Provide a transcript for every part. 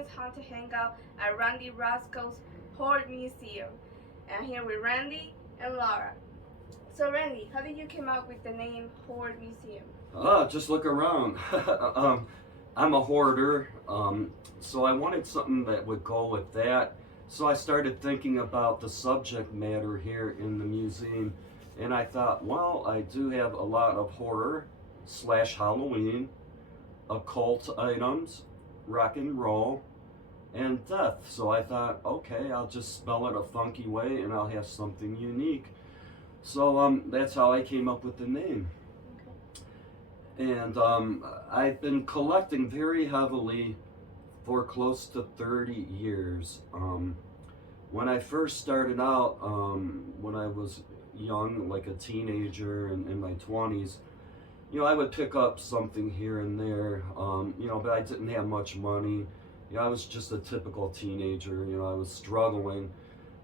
Hooliganz Haunted Hangout at Randy Roscoe's HORD Museum. And here with Randy and Laura. So Randy, how did you come up with the name HORD Museum? Just look around. I'm a hoarder, so I wanted something that would go with that. So I started thinking about the subject matter here in the museum, and I thought, well, I do have a lot of horror / Halloween, occult items, rock and roll, and death. So I thought, okay, I'll just spell it a funky way and I'll have something unique. So that's how I came up with the name. And I've been collecting very heavily for close to 30 years. When I first started out, when I was young, like a teenager and in my 20s, I would pick up something here and there, but I didn't have much money. I was just a typical teenager, I was struggling.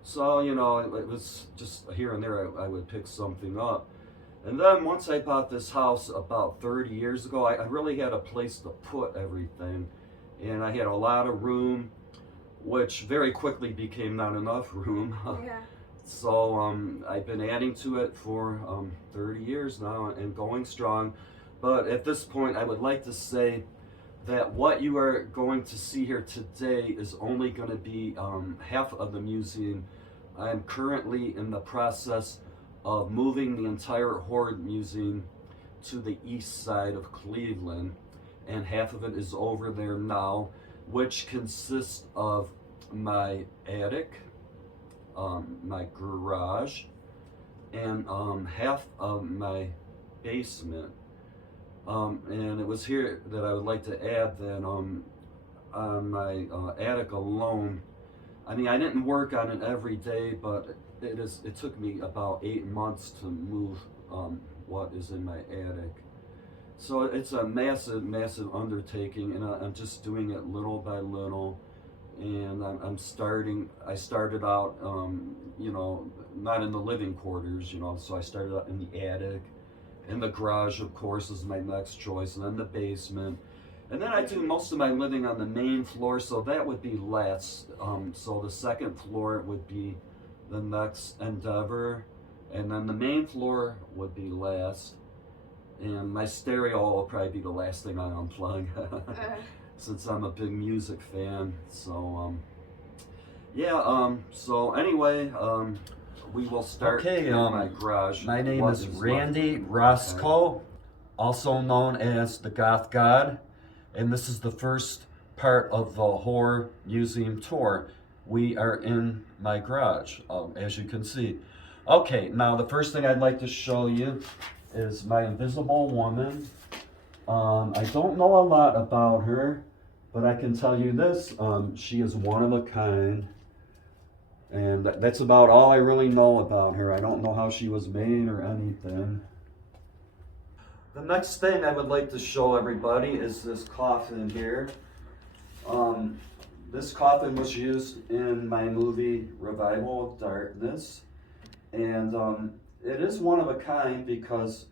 So, it was just here and there I would pick something up. And then once I bought this house about 30 years ago, I really had a place to put everything. And I had a lot of room, which very quickly became not enough room. Yeah. So I've been adding to it for 30 years now and going strong. But at this point, I would like to say that what you are going to see here today is only going to be half of the museum. I'm currently in the process of moving the entire HORD Museum to the east side of Cleveland, and half of it is over there now, which consists of my attic, my garage, and half of my basement. And it was here that I would like to add that on my attic alone, I didn't work on it every day, but it took me about 8 months to move what is in my attic. So it's a massive, massive undertaking, and I'm just doing it little by little. And I started out, not in the living quarters, so I started out in the attic, and the garage, of course, is my next choice, and then the basement. And then I do most of my living on the main floor, so that would be last. So the second floor would be the next endeavor, and then the main floor would be last. And my stereo will probably be the last thing I unplug. Since I'm a big music fan. So so anyway, we will start in my garage. My name is Randy Roscoe, also known as the Goth God, and this is the first part of the HORD Museum tour. We are in my garage, as you can see. Okay, now the first thing I'd like to show you is my invisible woman. I don't know a lot about her, but I can tell you this, she is one of a kind. And that's about all I really know about her. I don't know how she was made or anything. The next thing I would like to show everybody is this coffin here. This coffin was used in my movie Revival of Darkness. And it is one of a kind because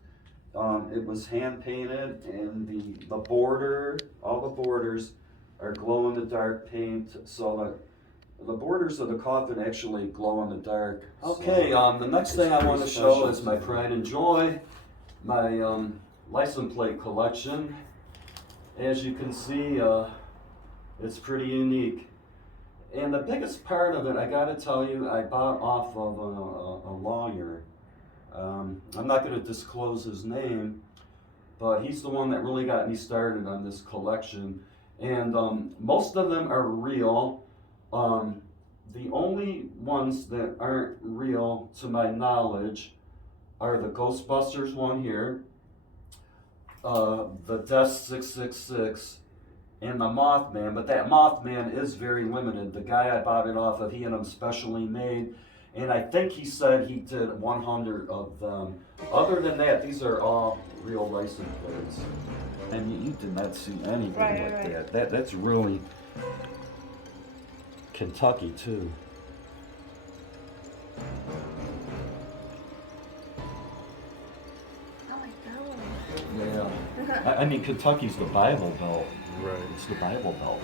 it was hand painted, and the border, all the borders are glow in the dark paint, so the borders of the coffin actually glow in the dark. Okay, the next thing I want to show is my pride and joy, my license plate collection. As you can see, it's pretty unique. And the biggest part of it, I gotta tell you, I bought off of a lawyer. I'm not going to disclose his name, but he's the one that really got me started on this collection. And most of them are real. The only ones that aren't real, to my knowledge, are the Ghostbusters one here, the Death 666, and the Mothman. But that Mothman is very limited. The guy I bought it off of, he had them specially made. And I think he said he did 100 of them. Other than that, these are all real license plates. And you did not see anything like that. That's really Kentucky, too. Oh my God. Yeah. Kentucky's the Bible Belt. Right. It's the Bible Belt,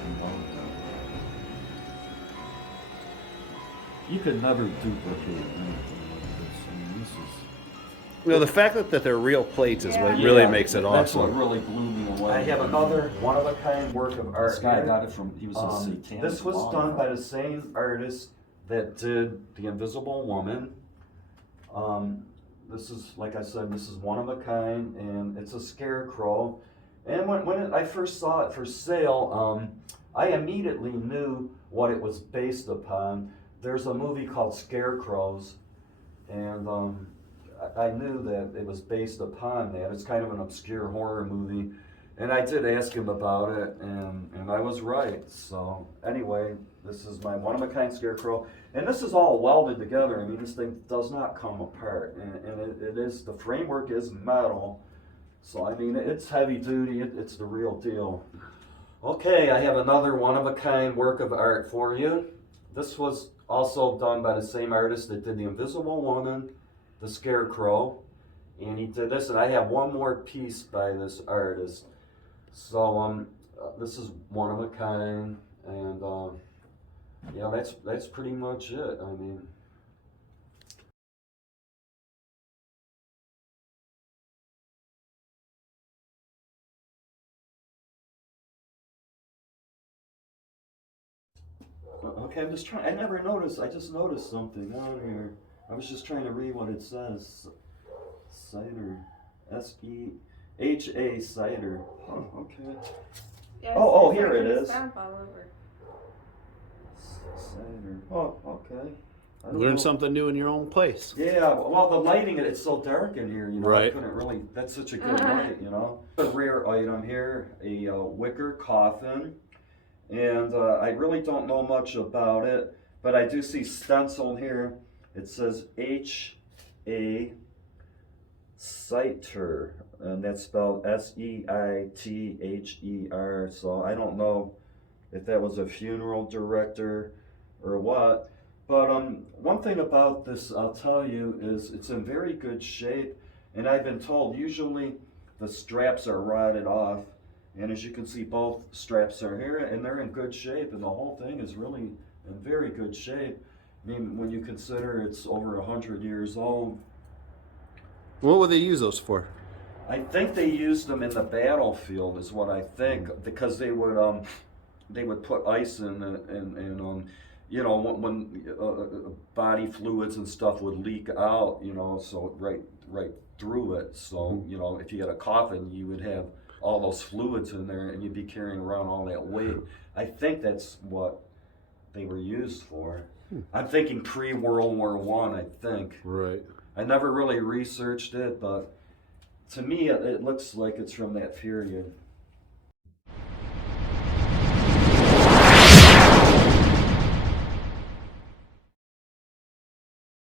You could never duplicate anything like this. I mean, this is. You know, the fact that they're real plates is what Yeah. really makes it That's what awesome. really blew me away. I have another one-of-a-kind work of art. This guy here. got it from. He was a satanic. This was law. done by the same artist that did The Invisible Woman. This is, like I said, this is one of a kind, and it's a scarecrow. And when I first saw it for sale, I immediately knew what it was based upon. There's a movie called Scarecrows, and I knew that it was based upon that. It's kind of an obscure horror movie. And I did ask him about it, and I was right. So anyway, this is my one-of-a-kind Scarecrow. And this is all welded together. I mean, this thing does not come apart. And it is, the framework is metal. So I mean, it's heavy duty, it's the real deal. Okay, I have another one-of-a-kind work of art for you. This was also done by the same artist that did The Invisible Woman, The Scarecrow, and he did this, and I have one more piece by this artist. So this is one of a kind, and yeah, that's pretty much it. I mean. Okay, I'm just trying. I never noticed. I just noticed something on here. I was just trying to read what it says. Cider, S-E-H-A cider. Oh, okay. Yeah, Oh, it's here like it a is. stamp all over. Cider. Oh, okay. I don't Learn know. something new in your own place. Yeah, well, the lighting, it's so dark in here, you know. Right. I couldn't really. That's such a good light, you know. A rare item here, a wicker coffin. And I really don't know much about it, but I do see stenciled here. It says H.A. Seiter, and that's spelled S-E-I-T-H-E-R. So I don't know if that was a funeral director or what. But one thing about this, I'll tell you, is it's in very good shape. And I've been told usually the straps are rotted off. And as you can see, both straps are here, and they're in good shape, and the whole thing is really in very good shape. I mean, when you consider it's over 100 years old. What would they use those for? I think they used them in the battlefield, is what I think, because they would put ice in it, and you know, when body fluids and stuff would leak out, you know, so right through it. So you know, if you had a coffin, you would have all those fluids in there, and you'd be carrying around all that weight. I think that's what they were used for. I'm thinking pre-World War I, I think. Right. I never really researched it, but to me, it looks like it's from that period.